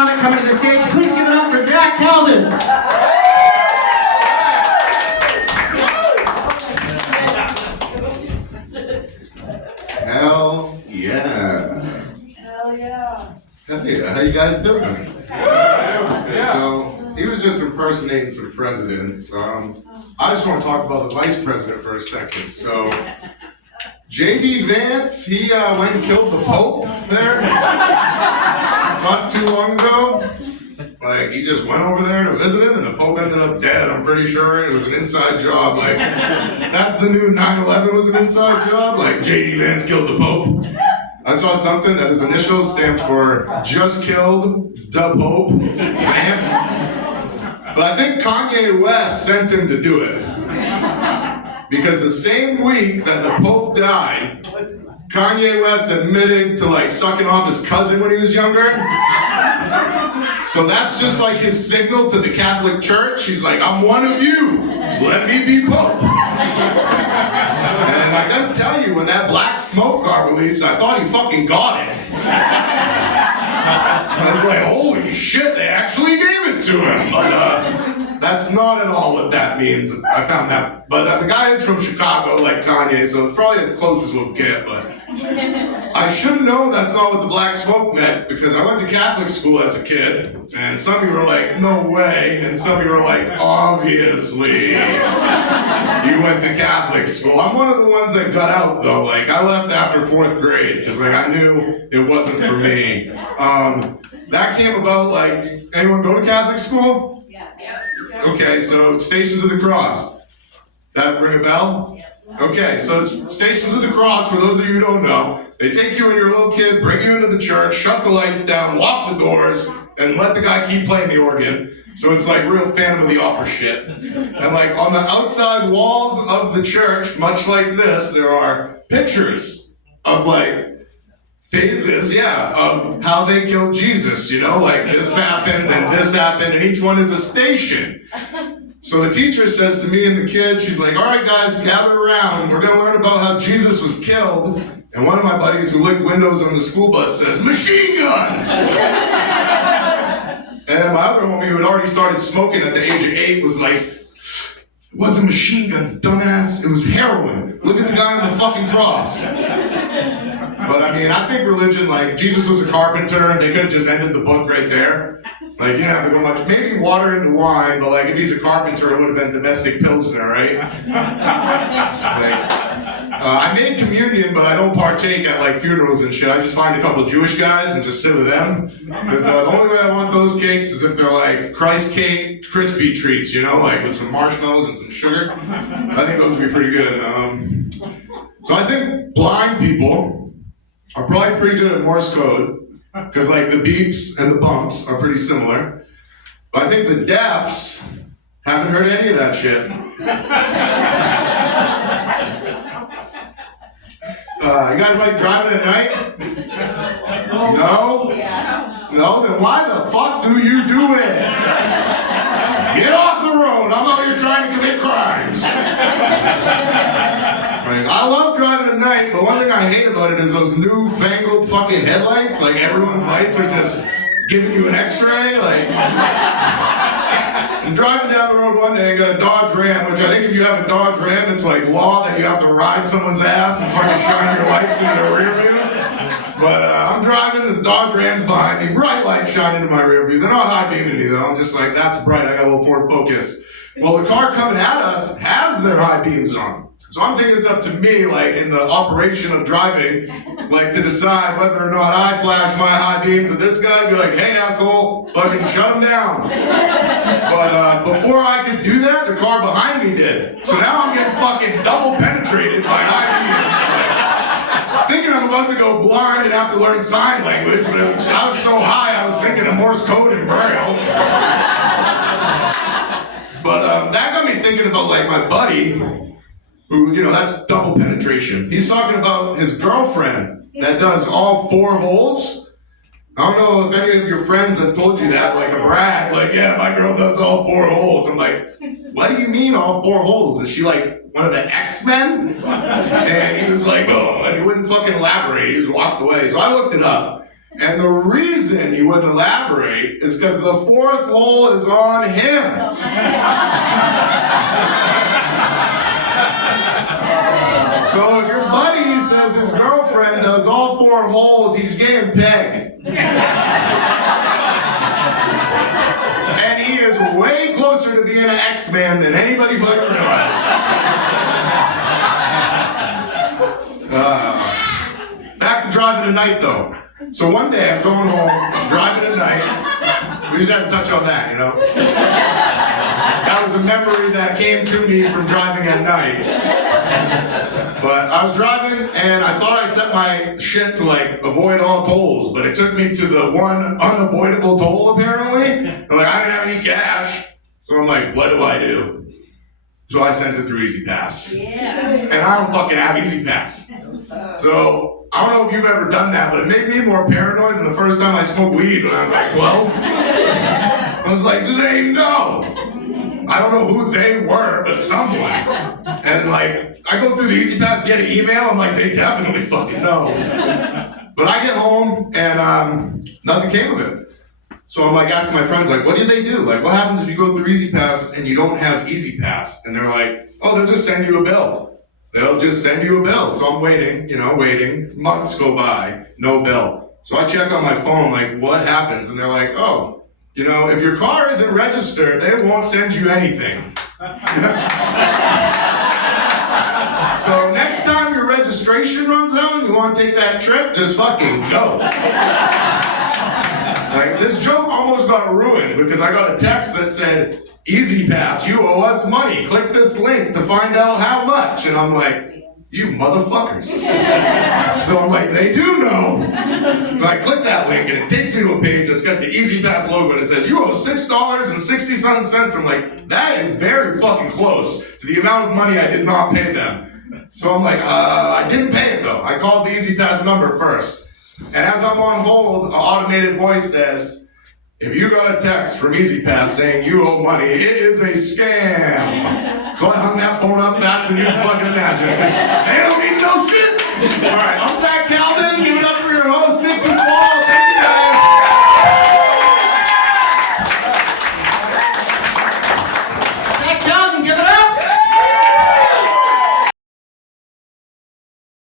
comic coming to the stage. Please give it up for Zach Calden. Hell yeah. Hell yeah. Hell yeah. How you guys doing? Yeah. So, he was just impersonating some presidents. I just want to talk about the vice president for a second. So, J.D. Vance, he went and killed the Pope there not too long ago. Like, he just went over there to visit him, and the Pope ended up dead. I'm pretty sure it was an inside job. Like, that's the new 9/11 was an inside job. Like, J.D. Vance killed the Pope. I saw something that his initials stand for just killed the Pope Vance. But I think Kanye West sent him to do it. Because the same week that the Pope died, Kanye West admitted to like sucking off his cousin when he was younger. So that's just like his signal to the Catholic Church. He's like, I'm one of you. Let me be Pope. And I gotta tell you, when that Black Smoke got released, I thought he fucking got it. I was like, holy shit, they actually gave it to him. But that's not at all what that means. I found that. But the guy is from Chicago, like Kanye, so it's probably as close as we'll get. But I should have known that's not what the Black Smoke meant, because I went to Catholic school as a kid, and some of you were like, no way, and some of you were like, obviously, you went to Catholic school. I'm one of the ones that got out, though. Like, I left after 4th grade, because like, I knew it wasn't for me. That came about, like, anyone go to Catholic school? Yeah. Okay, so Stations of the Cross. That ring a bell? Okay, so it's Stations of the Cross, for those of you who don't know. They take you when you're a little kid, bring you into the church, shut the lights down, lock the doors, and let the guy keep playing the organ. So it's like real Phantom of the Opera shit. And like on the outside walls of the church, much like this, there are pictures of like phases, of how they killed Jesus, you know, like this happened and this happened, and each one is a station. So the teacher says to me and the kids, she's like, all right guys, gather around. We're gonna learn about how Jesus was killed. And one of my buddies who licked windows on the school bus says, machine guns! And then my other homie who had already started smoking at the age of 8 was like, it wasn't machine guns, dumbass, it was heroin. Look at the guy on the fucking cross. But I mean, I think religion, like, Jesus was a carpenter, they could have just ended the book right there. Like, you don't have to go much, maybe water into wine, but like, if he's a carpenter, it would have been domestic pilsner, right? I made communion, but I don't partake at like funerals and shit. I just find a couple of Jewish guys and just sit with them. Because the only way I want those cakes is if they're like Christ cake, crispy treats, you know, like with some marshmallows and some sugar. I think those would be pretty good. So I think blind people are probably pretty good at Morse code. Because like the beeps and the bumps are pretty similar. But I think the deafs haven't heard any of that shit. You guys like driving at night? No? No? Then why the fuck do you do it? Get off the road. I'm out here trying to commit crimes. Like, I love driving at night, but one thing I hate about it is those newfangled fucking headlights. Like, everyone's lights are just giving you an x-ray. Like, I'm driving down the road one day and got a Dodge Ram, which I think if you have a Dodge Ram, it's like law that you have to ride someone's ass and fucking shine your lights in their rear view. But I'm driving, this Dodge Ram's behind me, bright lights shine into my rear view. They're not high beaming me though. I'm just like, that's bright, I got a little Ford Focus. Well, the car coming at us has their high beams on. So I'm thinking it's up to me, like in the operation of driving, like to decide whether or not I flash my high beam to this guy and be like, hey asshole, fucking shut him down. But before I could do that, the car behind me did. So now I'm getting fucking double penetrated by high beams. Like, thinking I'm about to go blind and have to learn sign language, but I was so high I was thinking of Morse code and Braille. But that got me thinking about like my buddy, who, you know, that's double penetration. He's talking about his girlfriend that does all 4 holes. I don't know if any of your friends have told you that, like a brag, like, yeah, my girl does all 4 holes. I'm like, what do you mean all 4 holes? Is she like one of the X-Men? And he was like, oh, and he wouldn't fucking elaborate. He just walked away. So I looked it up. And the reason he wouldn't elaborate is because the fourth hole is on him. So if your buddy says his girlfriend does all 4 holes, he's getting pegged. And he is way closer to being an X-Man than anybody fucking realized. Back to driving tonight though. So one day I'm going home, driving at night. We just had to touch on that, you know? That was a memory that came to me from driving at night. But I was driving and I thought I set my shit to like avoid all tolls, but it took me to the one unavoidable toll apparently. And like I didn't have any cash. So I'm like, what do I do? So I sent it through Easy Pass. Yeah. And I don't fucking have Easy Pass. So I don't know if you've ever done that, but it made me more paranoid than the first time I smoked weed when I was like 12. I was like, do they know? I don't know who they were, but someone. And like, I go through the Easy Pass, get an email, I'm like, they definitely fucking know. But I get home and nothing came of it. So I'm like asking my friends, like, what do they do? Like, what happens if you go through Easy Pass and you don't have Easy Pass? And they're like, oh, they'll just send you a bill. They'll just send you a bill. So I'm waiting, waiting. Months go by, no bill. So I check on my phone, like, what happens? And they're like, oh, if your car isn't registered, they won't send you anything. So next time your registration runs out and you want to take that trip, just fucking go. Like, this joke almost got ruined because I got a text that said, Easy Pass, you owe us money. Click this link to find out how much. And I'm like, you motherfuckers. So I'm like, they do know. And I click that link and it takes me to a page that's got the Easy Pass logo and it says, you owe $6.60. I'm like, that is very fucking close to the amount of money I did not pay them. So I'm like, I didn't pay it though. I called the Easy Pass number first. And as I'm on hold, an automated voice says, if you got a text from Easy Pass saying you owe money, it is a scam. So I hung that phone up faster than you can fucking imagine. They don't need no shit. All right, I'm Zach Calvin. Give